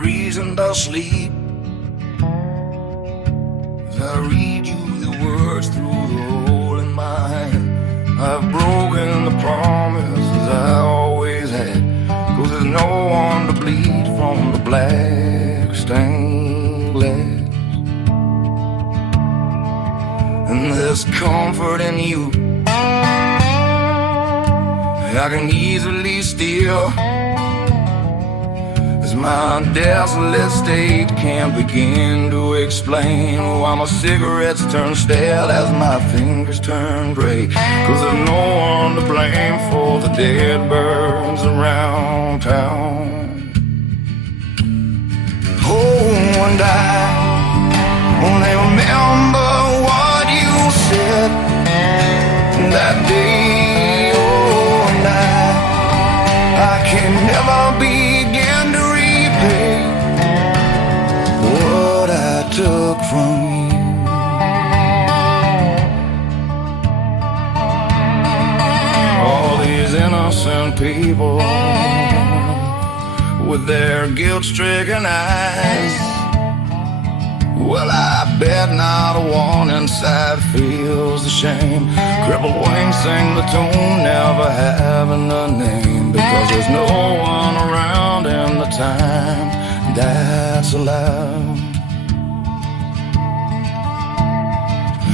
reason to sleep as I read you the words through the hole in my hand. I've broken the promises I always had, 'cause there's no one to bleed from the black stained glass. And there's comfort in you I can easily steal, as my desolate state can't begin to explain why my cigarettes turn stale as my fingers turn gray. 'Cause there's no one to blame for the dead birds around town. Oh, and I only remember what you said that day. Oh, and I can never begin to repay what I took from you. All these innocent people with their guilt-stricken eyes, well, I bet not a one inside feels the shame. Crippled wings sing the tune, never having a name, because there's no one around in the time that's allowed.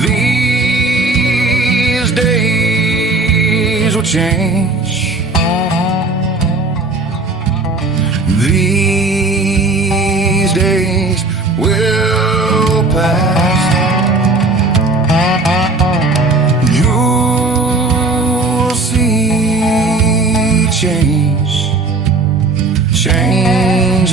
These days will change. These days will pass. You'll see change, change.